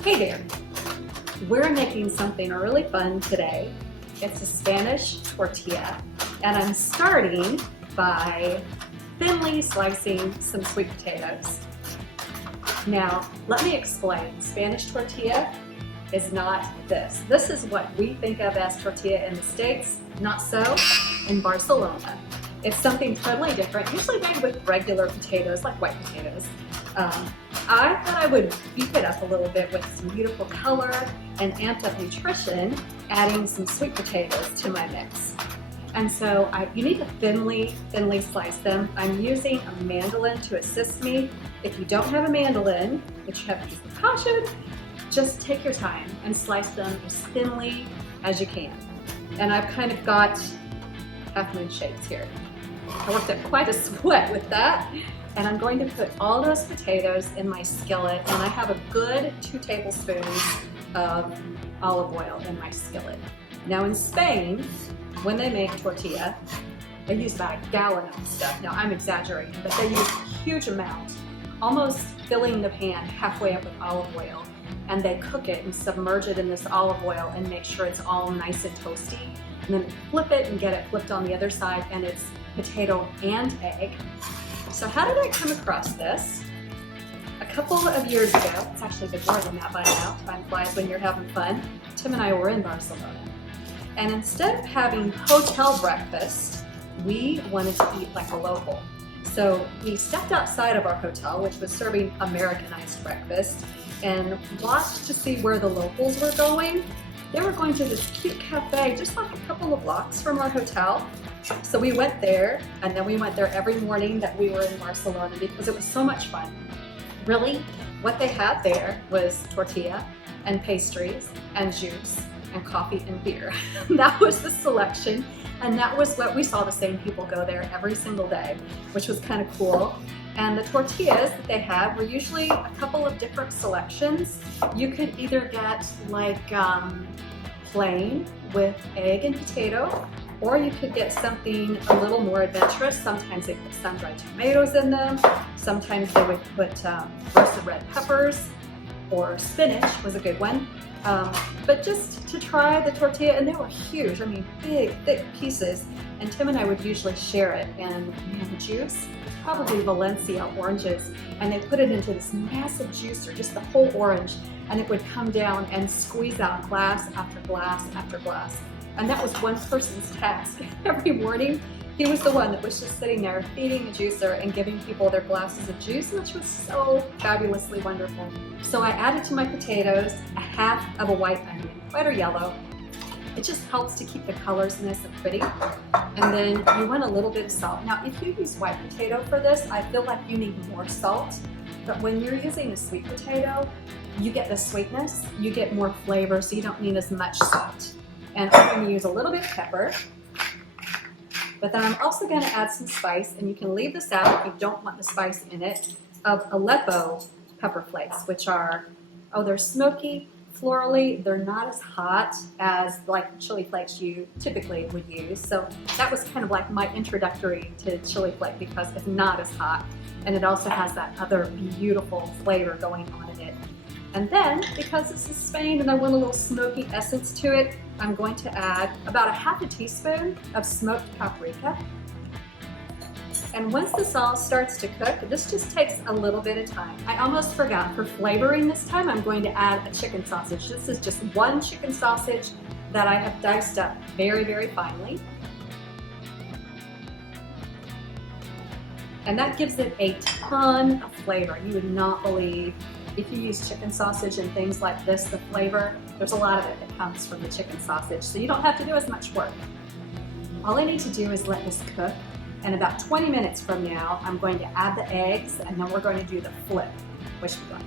Hey there! We're making something really fun today. It's a Spanish tortilla, and I'm starting by thinly slicing some sweet potatoes. Now, let me explain. Spanish tortilla is not this. This is what we think of as tortilla in the States, not so in Barcelona. It's something totally different, usually made with regular potatoes, like white potatoes. I thought I would beef it up a little bit with some beautiful color and amped up nutrition, adding some sweet potatoes to my mix. And so you need to thinly slice them. I'm using a mandolin to assist me. If you don't have a mandolin, which you have to use with caution, just take your time and slice them as thinly as you can. And I've kind of got half moon shapes here. I worked up quite a sweat with that. And I'm going to put all those potatoes in my skillet, and I have a good 2 tablespoons of olive oil in my skillet. Now in Spain, when they make tortilla, they use about a gallon of stuff. Now I'm exaggerating, but they use a huge amount, almost filling the pan halfway up with olive oil. And they cook it and submerge it in this olive oil and make sure it's all nice and toasty. And then flip it and get it flipped on the other side, and it's potato and egg. So how did I come across this? A couple of years ago, it's actually been more than that by now, time flies when you're having fun, Tim and I were in Barcelona. And instead of having hotel breakfast, we wanted to eat like a local. So we stepped outside of our hotel, which was serving Americanized breakfast, and watched to see where the locals were going. They were going to this cute cafe just like a couple of blocks from our hotel. So we went there, and then we went there every morning that we were in Barcelona because it was so much fun. Really, what they had there was tortilla and pastries and juice and coffee and beer. That was the selection, and that was what we saw the same people go there every single day, which was kind of cool. And the tortillas that they had were usually a couple of different selections. You could either get like plain with egg and potato, or you could get something a little more adventurous. Sometimes they put sun-dried tomatoes in them. Sometimes they would put roasted red peppers, or spinach was a good one. But just to try the tortilla, and they were huge. I mean, big, thick pieces. And Tim and I would usually share it. And the juice, probably Valencia oranges, and they put it into this massive juicer, just the whole orange, and it would come down and squeeze out glass after glass after glass. And that was one person's task. Every morning, he was the one that was just sitting there feeding the juicer and giving people their glasses of juice, which was so fabulously wonderful. So I added to my potatoes a half of a white onion, white or yellow. It just helps to keep the colors nice and pretty. And then you want a little bit of salt. Now, if you use white potato for this, I feel like you need more salt. But when you're using a sweet potato, you get the sweetness, you get more flavor, so you don't need as much salt. And I'm going to use a little bit of pepper, but then I'm also going to add some spice, and you can leave this out if you don't want the spice in it, of ALEPPO pepper flakes, which are, they're smoky, florally, they're not as hot as like chili flakes you typically would use. So that was kind of like my introductory to chili flake because it's not as hot, and it also has that other beautiful flavor going on in it. And then, because this is Spain and I want a little smoky essence to it, I'm going to add about a half a teaspoon of smoked paprika. And once this all starts to cook, this just takes a little bit of time. I almost forgot, for flavoring this time, I'm going to add a chicken sausage. This is just one chicken sausage that I have diced up very, very finely. And that gives it a ton of flavor. You would not believe, if you use chicken sausage and things like this, the flavor, there's a lot of it that comes from the chicken sausage, so you don't have to do as much work. All I need to do is let this cook, and about 20 minutes from now, I'm going to add the eggs, and then we're going to do the flip, which we're going.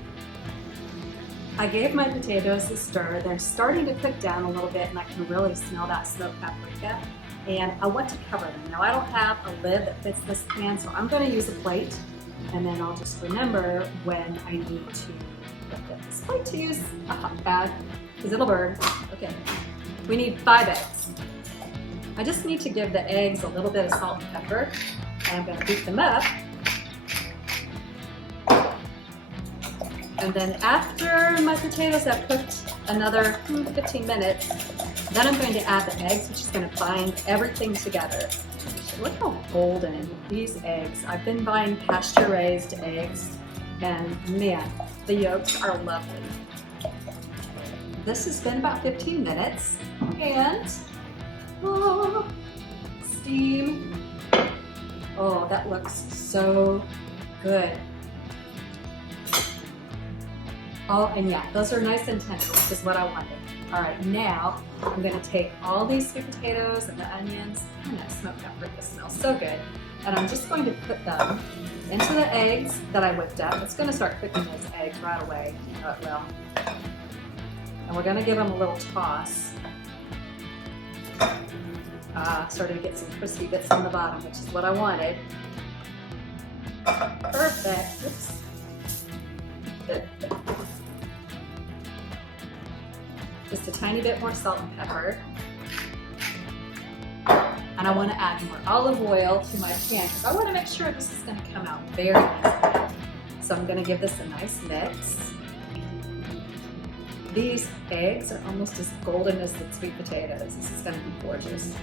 I gave my potatoes a stir. They're starting to cook down a little bit, and I can really smell that smoked paprika, and I want to cover them. Now, I don't have a lid that fits this pan, so I'm going to use a plate. And then I'll just remember when I need to lift up this plate to use a hot pad, because it'll burn. Okay, we need 5 eggs. I just need to give the eggs a little bit of salt and pepper, and I'm going to beat them up. And then after my potatoes have cooked another 15 minutes, then I'm going to add the eggs, which is going to bind everything together. Look how golden these eggs. I've been buying pasture-raised eggs, and man, the yolks are lovely. This has been about 15 minutes, and steam. Oh, that looks so good. Oh, and yeah, those are nice and tender, which is what I wanted. All right, now I'm gonna take all these sweet potatoes and the onions, and that smoked paprika smells so good, and I'm just going to put them into the eggs that I whipped up. It's gonna start cooking those eggs right away, you know it will. And we're gonna give them a little toss. Starting to get some crispy bits on the bottom, which is what I wanted. Perfect. Oops. Just a tiny bit more salt and pepper. And I want to add more olive oil to my pan because I want to make sure this is going to come out very easily. So I'm going to give this a nice mix. These eggs are almost as golden as the sweet potatoes. This is going to be gorgeous.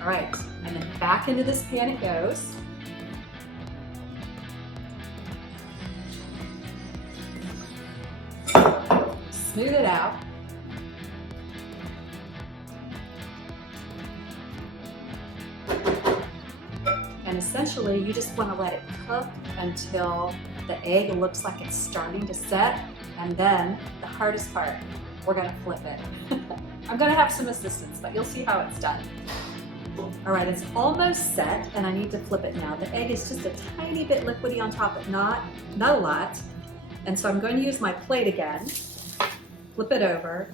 All right, and then back into this pan it goes. Smooth it out. And essentially, you just want to let it cook until the egg looks like it's starting to set. And then the hardest part, we're going to flip it. I'm going to have some assistance, but you'll see how it's done. All right, it's almost set, and I need to flip it now. The egg is just a tiny bit liquidy on top, but not a lot. And so I'm going to use my plate again. Flip it over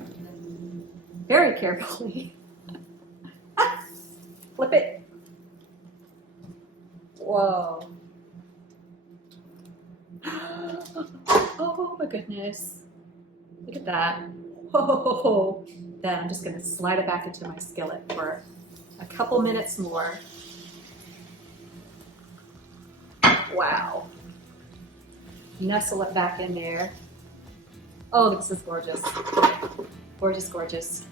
very carefully. Flip it. Whoa. Oh my goodness. Look at that. Whoa. Then I'm just going to slide it back into my skillet for a couple minutes more. Wow. Nestle it back in there. Oh, this is gorgeous. Gorgeous, gorgeous.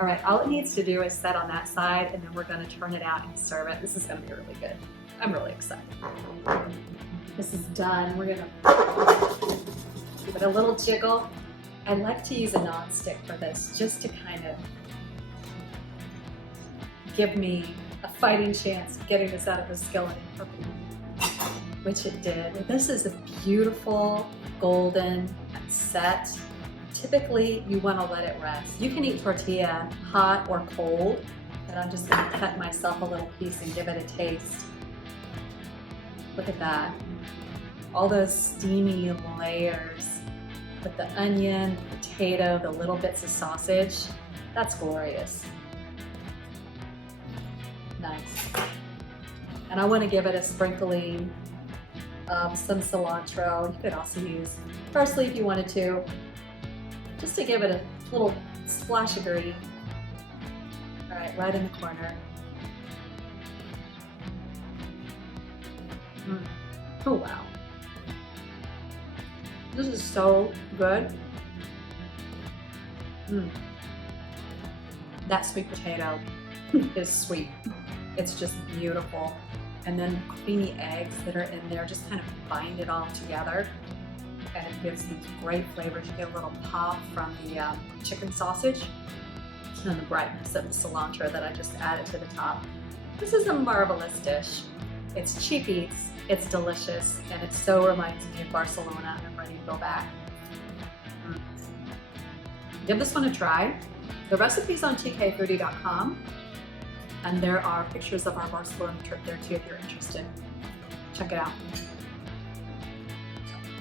All right, all it needs to do is set on that side, and then we're going to turn it out and serve it. This is going to be really good. I'm really excited. This is done. We're going to give it a little jiggle. I like to use a nonstick for this just to kind of give me a fighting chance of getting this out of the skillet, which it did. This is a beautiful golden set. Typically, you want to let it rest. You can eat tortilla hot or cold, but I'm just going to cut myself a little piece and give it a taste. Look at that. All those steamy layers with the onion, the potato, the little bits of sausage. That's glorious. Nice. And I want to give it a sprinkling of some cilantro. You could also use parsley if you wanted to, just to give it a little splash of green. All right, right in the corner. Oh wow. This is so good. That sweet potato is sweet. It's just beautiful. And then creamy eggs that are in there just kind of bind it all together. And it gives these great flavors. You get a little pop from the chicken sausage and the brightness of the cilantro that I just added to the top. This is a marvelous dish. It's cheap eats, it's delicious, and it so reminds me of Barcelona, and I'm ready to go back. Give this one a try. The recipe's on tkfoodie.com, and there are pictures of our Barcelona trip there too if you're interested. Check it out.